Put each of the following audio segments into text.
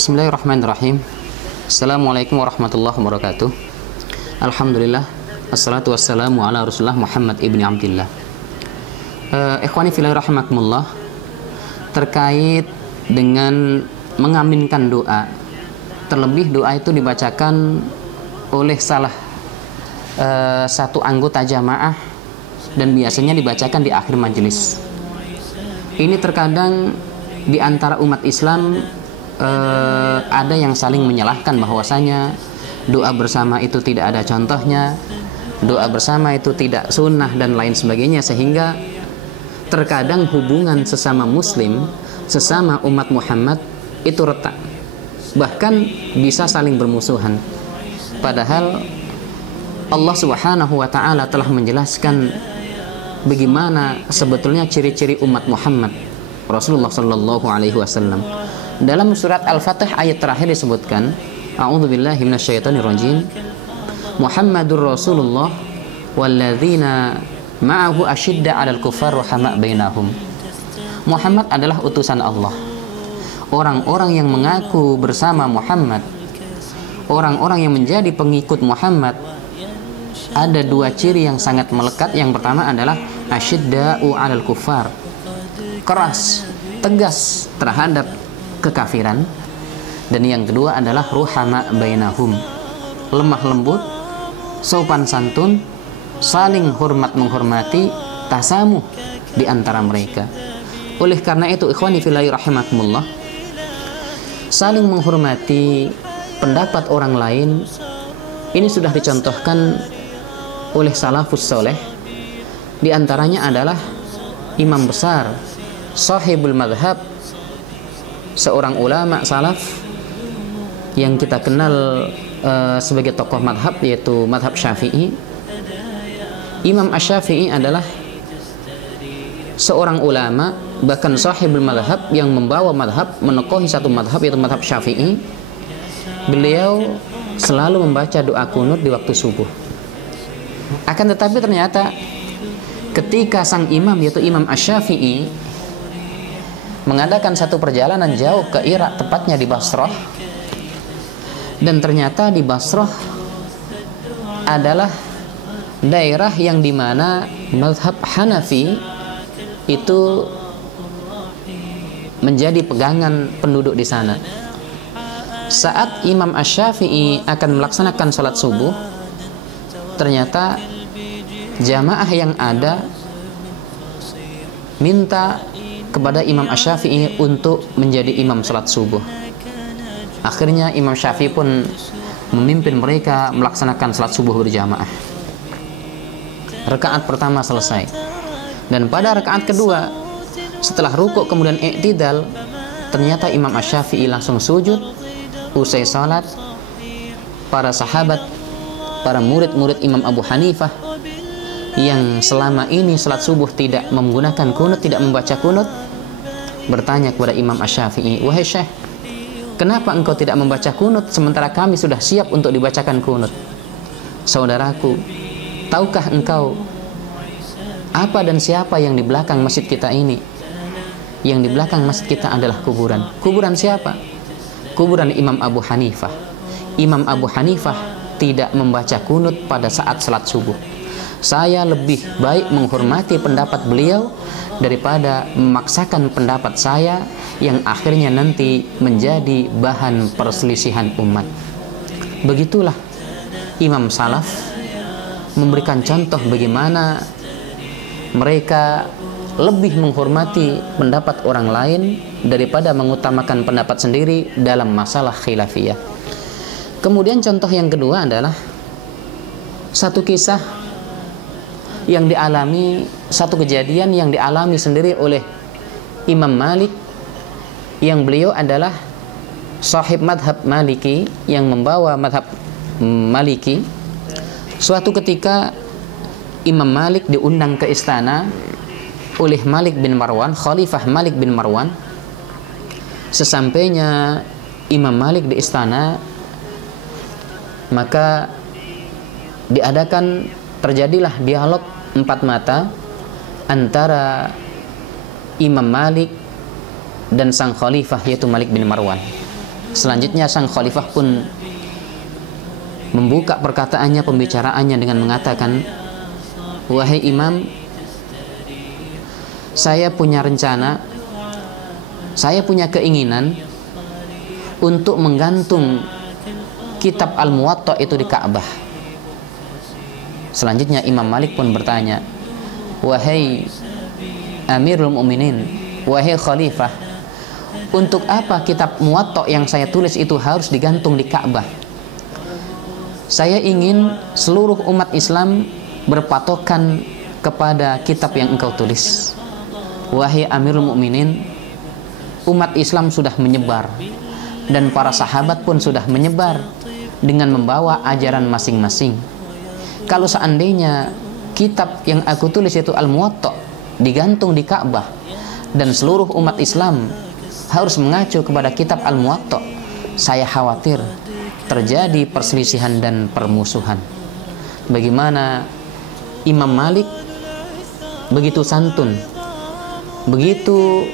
Bismillahirrahmanirrahim. Assalamualaikum warahmatullahi wabarakatuh. Alhamdulillah, assalatu wassalamu ala Rasulullah Muhammad ibni Abdillah. Ikhwani fillah rahimakumullah, terkait dengan mengaminkan doa, terlebih doa itu dibacakan oleh salah satu anggota jamaah dan biasanya dibacakan di akhir majelis. Ini terkadang di antara umat Islam ada yang saling menyalahkan bahwasanya doa bersama itu tidak ada contohnya, doa bersama itu tidak sunnah dan lain sebagainya, sehingga terkadang hubungan sesama muslim, sesama umat Muhammad itu retak, bahkan bisa saling bermusuhan. Padahal Allah Subhanahu wa ta'ala telah menjelaskan bagaimana sebetulnya ciri-ciri umat Muhammad Rasulullah Sallallahu Alaihi Wasallam. Dalam surat Al-Fatih ayat terakhir disebutkan, A'udzubillahi minasyaitonirrajim, Muhammadur Rasulullah walladzina ma'ahu asyidda 'alal kuffar rahama bainahum. Muhammad adalah utusan Allah. Orang-orang yang mengaku bersama Muhammad, orang-orang yang menjadi pengikut Muhammad, ada dua ciri yang sangat melekat. Yang pertama adalah asyidda'u 'alal kuffar, keras, tegas terhadap kekafiran. Dan yang kedua adalah ruhama bainahum, lemah lembut, sopan santun, saling hormat menghormati, tasamuh di antara mereka. Oleh karena itu, ikhwani fillahi rahimakumullah, saling menghormati pendapat orang lain ini sudah dicontohkan oleh salafus soleh. Di antaranya adalah imam besar sahibul madhab, seorang ulama salaf yang kita kenal sebagai tokoh madhab, yaitu madhab Syafi'i. Imam Asy-Syafi'i adalah seorang ulama, bahkan sahibul madhab, yang membawa madhab, menokohi satu madhab, yaitu madhab Syafi'i. Beliau selalu membaca doa kunut di waktu subuh. Akan tetapi ternyata ketika sang imam, yaitu Imam Asy-Syafi'i, mengadakan satu perjalanan jauh ke Irak, tepatnya di Basrah, dan ternyata di Basrah adalah daerah yang dimana mazhab Hanafi itu menjadi pegangan penduduk di sana. Saat Imam Asy-Syafi'i akan melaksanakan sholat subuh, ternyata jamaah yang ada minta kepada Imam Asy-Syafi'i untuk menjadi imam sholat subuh. Akhirnya Imam Syafi'i pun memimpin mereka melaksanakan sholat subuh berjamaah. Rakaat pertama selesai, dan pada rakaat kedua setelah rukuk kemudian i'tidal, ternyata Imam Asy-Syafi'i langsung sujud. Usai sholat, para sahabat, para murid-murid Imam Abu Hanifah yang selama ini salat subuh tidak menggunakan kunut, tidak membaca kunut, bertanya kepada Imam Asy-Syafi'i, "Wahai Syekh, kenapa engkau tidak membaca kunut sementara kami sudah siap untuk dibacakan kunut?" "Saudaraku, tahukah engkau apa dan siapa yang di belakang masjid kita ini?" "Yang di belakang masjid kita adalah kuburan." "Kuburan siapa?" "Kuburan Imam Abu Hanifah. Imam Abu Hanifah tidak membaca kunut pada saat salat subuh. Saya lebih baik menghormati pendapat beliau daripada memaksakan pendapat saya yang akhirnya nanti menjadi bahan perselisihan umat." Begitulah imam salaf memberikan contoh bagaimana mereka lebih menghormati pendapat orang lain daripada mengutamakan pendapat sendiri dalam masalah khilafiyah. Kemudian contoh yang kedua adalah satu kisah yang dialami, satu kejadian yang dialami sendiri oleh Imam Malik, yang beliau adalah sahib madhab Maliki, yang membawa madhab Maliki. Suatu ketika Imam Malik diundang ke istana oleh Malik bin Marwan, Khalifah Malik bin Marwan. Sesampainya Imam Malik di istana, maka terjadilah dialog empat mata antara Imam Malik dan sang khalifah, yaitu Malik bin Marwan. Selanjutnya sang khalifah pun membuka perkataannya, pembicaraannya dengan mengatakan, wahai imam, saya punya rencana, saya punya keinginan untuk menggantung kitab Al-Muwatta itu di Ka'bah. Selanjutnya Imam Malik pun bertanya, wahai Amirul Mukminin, wahai khalifah, untuk apa kitab Muwatta yang saya tulis itu harus digantung di Ka'bah? Saya ingin seluruh umat Islam berpatokan kepada kitab yang engkau tulis. Wahai Amirul Mukminin, umat Islam sudah menyebar dan para sahabat pun sudah menyebar dengan membawa ajaran masing-masing. Kalau seandainya kitab yang aku tulis itu Al-Muwatta digantung di Ka'bah dan seluruh umat Islam harus mengacu kepada kitab Al-Muwatta, saya khawatir terjadi perselisihan dan permusuhan. Bagaimana Imam Malik begitu santun, begitu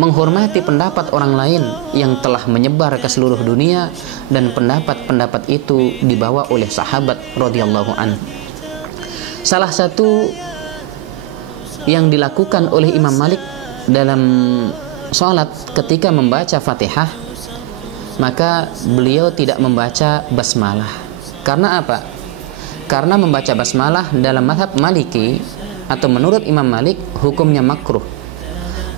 menghormati pendapat orang lain yang telah menyebar ke seluruh dunia, dan pendapat-pendapat itu dibawa oleh sahabat radhiyallahu anhu. Salah satu yang dilakukan oleh Imam Malik dalam sholat ketika membaca Fatihah, maka beliau tidak membaca basmalah. Karena apa? Karena membaca basmalah dalam mazhab Maliki atau menurut Imam Malik hukumnya makruh.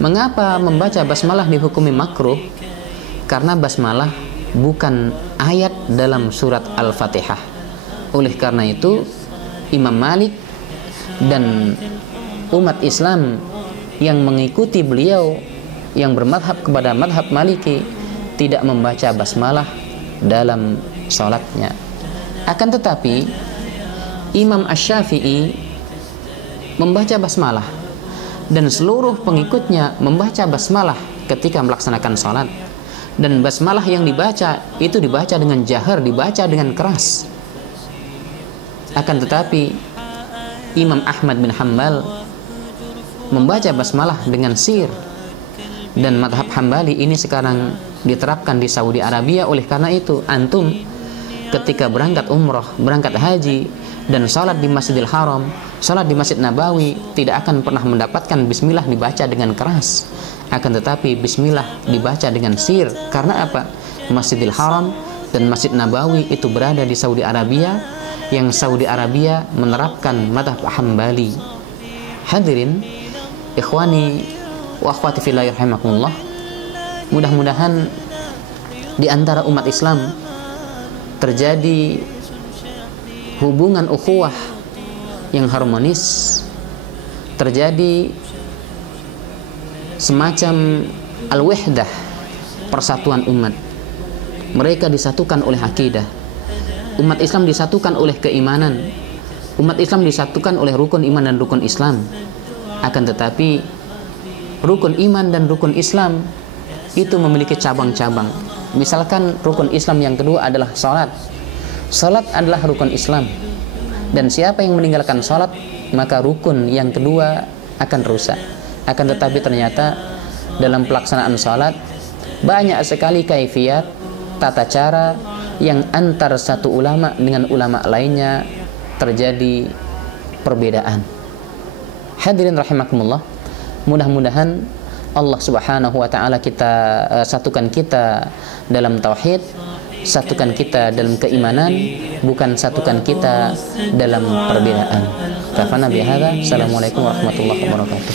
Mengapa membaca basmalah dihukumi makruh? Karena basmalah bukan ayat dalam surat Al-Fatihah. Oleh karena itu Imam Malik dan umat Islam yang mengikuti beliau yang bermadhab kepada madhab Maliki tidak membaca basmalah dalam sholatnya. Akan tetapi Imam Asy-Syafi'i membaca basmalah dan seluruh pengikutnya membaca basmalah ketika melaksanakan sholat. Dan basmalah yang dibaca itu dibaca dengan jahar, dibaca dengan keras. Akan tetapi Imam Ahmad bin Hanbal membaca basmalah dengan sir. Dan madhab Hambali ini sekarang diterapkan di Saudi Arabia. Oleh karena itu antum ketika berangkat umroh, berangkat haji dan sholat di Masjidil Haram, sholat di Masjid Nabawi, tidak akan pernah mendapatkan bismillah dibaca dengan keras. Akan tetapi bismillah dibaca dengan sir. Karena apa? Masjidil Haram dan Masjid Nabawi itu berada di Saudi Arabia, yang Saudi Arabia menerapkan madhab Hambali. Hadirin ikhwani wa akhwati fillah rahimakumullah, mudah-mudahan di antara umat Islam terjadi hubungan ukhuwah yang harmonis, terjadi semacam al-wahdah, persatuan umat. Mereka disatukan oleh akidah, umat Islam disatukan oleh keimanan, umat Islam disatukan oleh rukun iman dan rukun Islam. Akan tetapi rukun iman dan rukun Islam itu memiliki cabang-cabang. Misalkan rukun Islam yang kedua adalah salat. Salat adalah rukun Islam, dan siapa yang meninggalkan salat maka rukun yang kedua akan rusak. Akan tetapi ternyata dalam pelaksanaan salat banyak sekali kaifiyat, tata cara yang antar satu ulama dengan ulama lainnya terjadi perbedaan. Hadirin rahimakumullah, mudah-mudahan Allah Subhanahu wa taala satukan kita dalam tauhid, satukan kita dalam keimanan, bukan satukan kita dalam perbedaan. Kafana bihadza. Assalamualaikum warahmatullahi wabarakatuh.